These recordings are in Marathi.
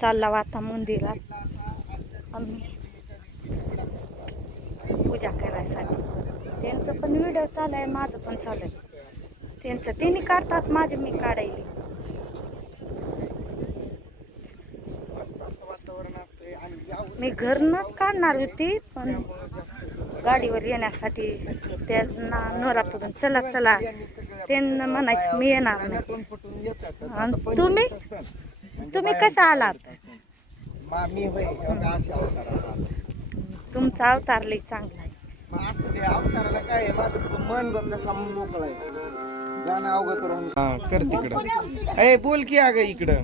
चालला आता मंदिरात आम्ही पूजा करायसाठी. त्यांचं पण व्हिडिओ चालू आहे, माझं पण चालू आहे. त्यांचं त्यांनी काढतात, माझे मी काढायले. मी घरनच काढणार होती, पण गाडीवर येण्यासाठी त्यांना नवरातून चला चला त्यांना म्हणायचं मी येणार नाही. आणि तुम्ही कसा आलात? तुमचा अवतार लई चांगला आहे. अवताराला काय मन बघ कसा मोकळा आहे. गाणं अवगत राहून कर तिकडं. ए बोल की अगं इकडं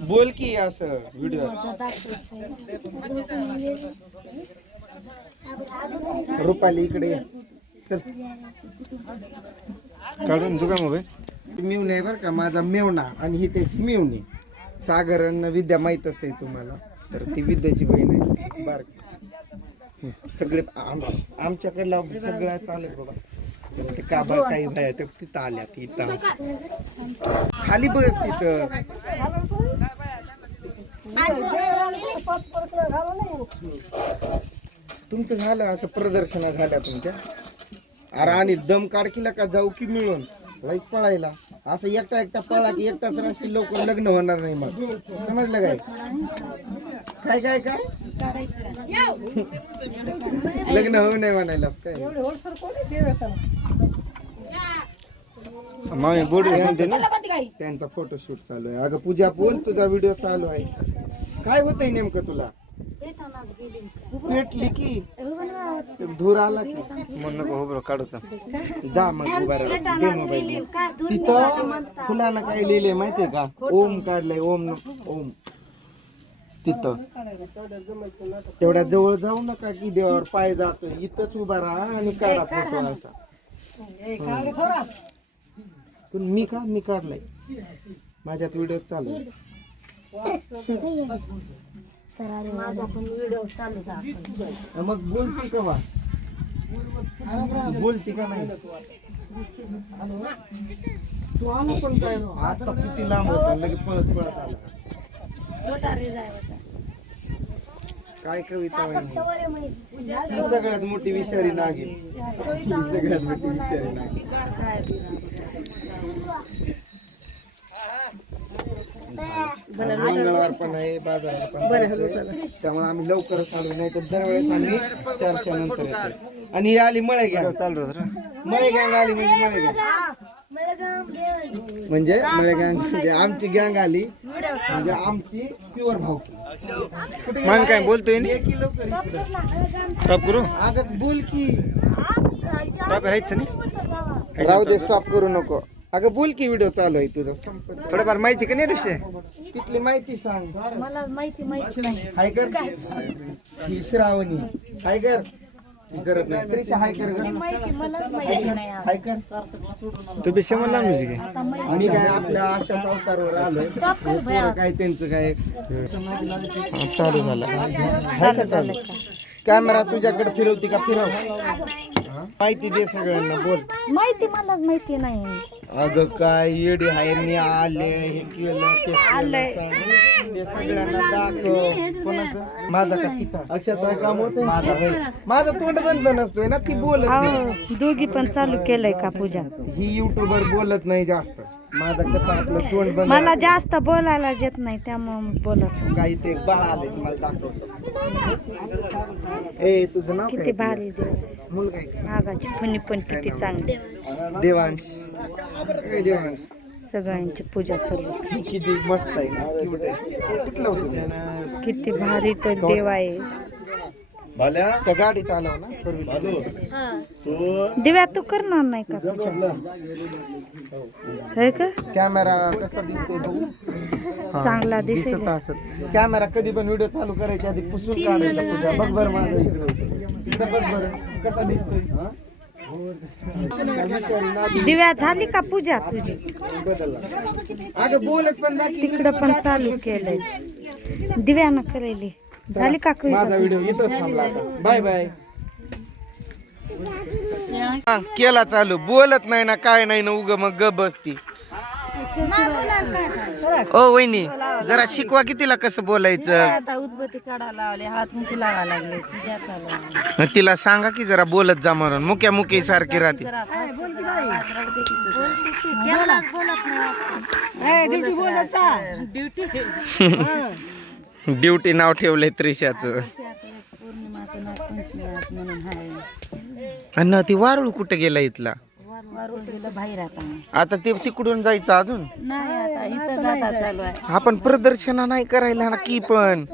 बोल की असं व्हिडिओ. रुपाली इकडे चल काढून तुका मग मेवणी आहे बरं का, माझा मेवणा आणि ही त्याची मेवणी. सागरण विद्या माहीतच आहे तुम्हाला, तर ती विद्याची बहीण आहे बार. सगळे आमच्याकडला सगळ्या चालेल बाबा. का बा काही बाया तर तिथं आल्या तिथं खाली बस तिथं. तुमचं झालं असं प्रदर्शन झाल्या तुमच्या. अरे आणि दम काढकीला का जाऊ की मिळून वाईस पळायला. असं एकटा एकटा पळला की एकटाच राशी लवकर लग्न होणार नाही. मग समजलं काय काय काय काय लग्न होऊ नये म्हणायलाच काय. मामी बोडू म्हणते ना त्यांचा फोटोशूट चालू आहे. अगं पूजा बोल, तुझा व्हिडिओ चालू आहे. काय होतंय नेमकं तुला? पेटली की धूर आला की म्हणून नको उभं काढू जा. मग उभा दे मोबाईल. तिथं फुलानं काय लिहिलंय माहितीये का? ओम काढलंय. ओम ओम तिथं. तेवढ्या जवळ जाऊ नका की देवावर पाय जातोय. इथंच उभा राहा आणि काढा फोटो असा. पण मी काढलाय, माझ्यात व्हिडिओ चालू आहे. माझा पण व्हिडिओ चालू आहे. मग बोलती का वा बोलती का नाही? तू आला पण काय आता किती लांब होता, लगेच पळत पळत आला. काय कविता ही सगळ्यात मोठी विषारी नाग आहे. ही सगळ्यात मोठी विषारी नाग. मंगळवार पण आहे, बाजारात पण, त्यामुळे आम्ही लवकरच आलो. नाही तर दरवेळेस आम्ही 4च्या नंतर येतो. आणि ही आली मळे गँग चालू मळे गँग आली म्हणजे मळे गँग म्हणजे मळे गँग म्हणजे आमची गँग आली म्हणजे आमची प्युअर भावकी. मान काय बोलतोय स्टॉप करू? अगं बोल की राहू दे, स्टॉप करू नको. अगं बोल की व्हिडिओ चालू आहे तुझा. थोडंफार माहिती का नाही विषय तिथली माहिती सांग. मला माहिती नाही. हाय कर ही श्रावणी हाय कर करत नाही तरी हाय कर हाय कर. तू पेशा म्हणला आणि काय आपल्या अशाच अवतारवर आलोय. काय त्यांचं काय चालू झालं हाय का? चालू कॅमेरा तुझ्याकडे फिरवती का? फिरव. माहिती दे सगळ्यांना. बोल. माहिती मलाच माहिती नाही. अगं काय येडी हाय. मी आले हे केलं ते आलंय. ते सगळ्यांना दाखव. कोणाचं? माझा का तिचा? अक्षता काम होत माझा तोंड बंद नसतोय ना. ती बोलत नाही. दोघी पण चालू केलंय का पूजा? ही युट्यूबर बोलत नाही जास्त. माझा कसं आपलं तोंड बंद. मला जास्त बोलायला येत नाही त्यामुळे बोलत. काही ते बाळ आले तुम्हाला दाखवतो. ए तुझं नाव किती भारी मुलगा आहे? नागाची फणी पण किती चांगली. देवांश. देवांश सगळ्यांची पूजा चालू. किती मस्त आहे. कुठलं होतं? किती भारी तर देव आहे. त्या गाडीत आलो ना. दिव्या तू करणार नाही का पूजा? का कॅमेरा कसा दिसतोय बघू. चांगला दिसत असत. कॅमेरा कधी पण व्हिडिओ चालू करायच्या आधी पुसून काढायचा. पूजा बघ बरं माझा इकडे बघ बरं कसा दिसतोय. दिव्या झाली का पूजा तुझी? अगं बोलत पण तिकडं पण चालू केलंय. दिव्यानं करेली. झाली का? माझा व्हिडिओ इथंच थांबला आता. Bye bye. केला चालू. बोलत नाही ना काय नाही ना उग मग ग बसती. ओ वहिनी जरा शिकवा की तिला कसं बोलायचं. आता उदबत्ती काढायला लावले, हात मुठी लावा लागले, पूजा चालू आहे. तिला सांगा की जरा बोलत जा म्हणून, मुक्या मुकी सारखी राहते. ड्युटी नाव ठेवलंय त्रिशाचं. पौर्णिमाचं नागपंचमी आज म्हणून हाय. आणि ती वारुळ कुठे गेला इथला? वारुळ गेलं बाहेर आता ते तिकडून जायचं अजून. नाही, आता इथं जाता चालू आहे. आपण प्रदर्शन नाही करायला ना की पण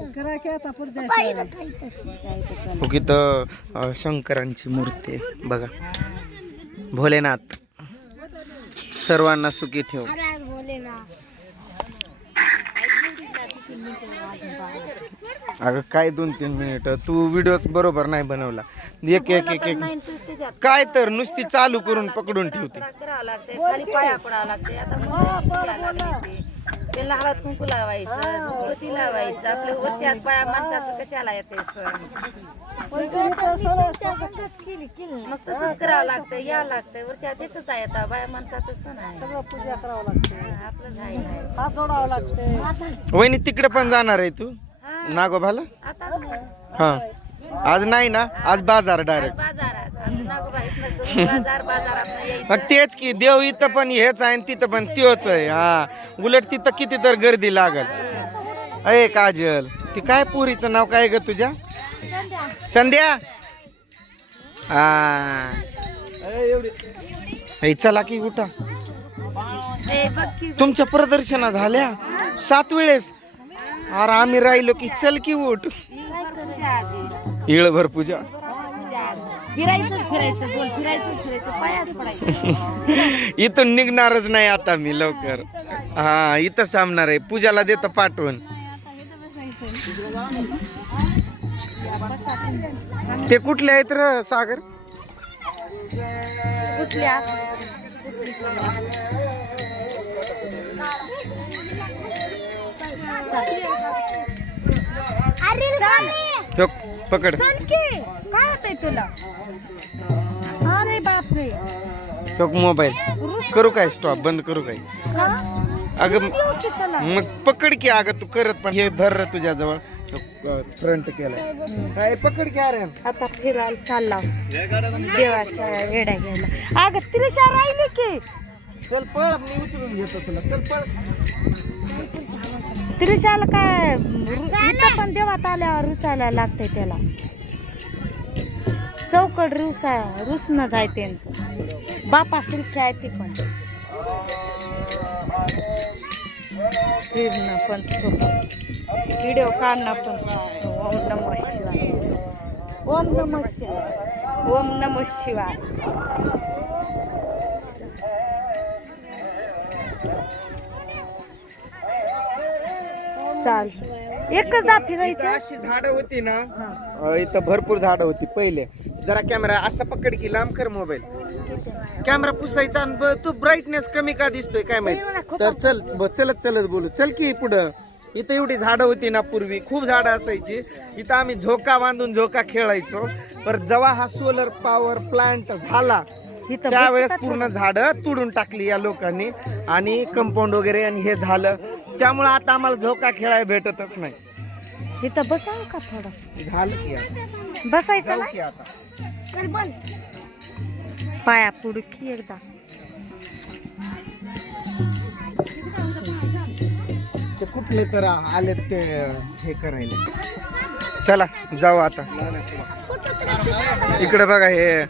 इथं शंकरांची मूर्ती आहे बघा. भोलेनाथ सर्वांना सुखी ठेव. अगं काय 2-3 मिनिट तू व्हिडिओच बरोबर नाही बनवला. एक एक एक एक काय तर नुसती चालू करून पकडून ठेवते. करावं लागते, खाली पाया पडावं लागते. आता त्याला हळद कुंकू लावायचं, धूपबत्ती लावायचं. आपल्या वर्षात पाया माणसाचं कशाला येते सण. मग तसंच करावं लागतं, यावं लागतं. वर्षात एकच आहे आता बाया माणसाचं सण आहे. सगळं पूजा करावं लागते. आपलं झालं हात जोडावं लागते. वहिनी तिकडे पण जाणार आहे तू नागोबाला? आता हा आज नाही ना, आज बाजार डायरेक्ट. बाजारात बाजारात यायचं. मग तेच की देव इथं पण हेच आहे आणि तिथं पण त्योच आहे. हा उलट तिथं किती तर गर्दी लागल. अय काजल, ती काय पोरीचं नाव काय ग तुझ्या? संध्या. हा चला की उठा. तुमच्या प्रदर्शना झाल्या 7 वेळेस. अरे आम्ही राहिलो की चल की उठ. इळभर पूजा. इथून निघणारच नाही आता मी लवकर. हा इथं थांबणार आहे. पूजाला देतो पाठवून. ते कुठले आहेत र सागर? कुठल्या पकड. काय होतंय तुला? अरे बापरे. तो मोबाईल करू काय स्टॉप बंद करू काय? अगं मग पकड की. अगं तू करत पण हे धर तुझ्या जवळ फ्रंट केलाय काय. पकड की. अरे आता फिरायला चालला देवाच्या वेड्या घ्यायला. अगं त्रिशा राहिली की. चल पळ, मी उचलून घेतो तुला. चल पळ. त्रिशाला काय इथं पण देवात आल्यावर रुसायला लागतंय त्याला. चौकड रुसणं जाय त्यांचं. बापा सुरखी आहे ती पण. फिरणं पण व्हिडिओ काढणं पण. ओम नमः शिवाय. ओम नमः शिवाय. ओम नमः शिवाय. चाल एकच दा फिरायचं. अशी झाडं होती ना, इथं भरपूर झाडं होती पहिले. जरा कॅमेरा असा पकड की, लांब कर मोबाईल. कॅमेरा पुसायचा आणि तू ब्राईटनेस कमी का दिसतोय काय माहिती. तर चल चलत चलत बोलू. चल की पुढं. इथं एवढी झाडं होती ना पूर्वी, खूप झाडं असायची. इथं आम्ही झोका बांधून झोका खेळायचो. पण जेव्हा हा सोलर पॉवर प्लांट झाला त्यावेळेस पूर्ण झाडं तोडून टाकली या लोकांनी आणि कंपाऊंड वगैरे आणि हे झालं. त्यामुळे आता आम्हाला झोका खेळायला भेटतच नाही. इथं बसावं का थोडं? झालं की बसायचं की आता पाया पुढे की एकदा. ते कुठले तर आले ते हे करायला. चला जाऊ आता. इकडे बघा हे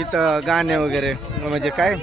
इथं गाणे वगैरे म्हणजे काय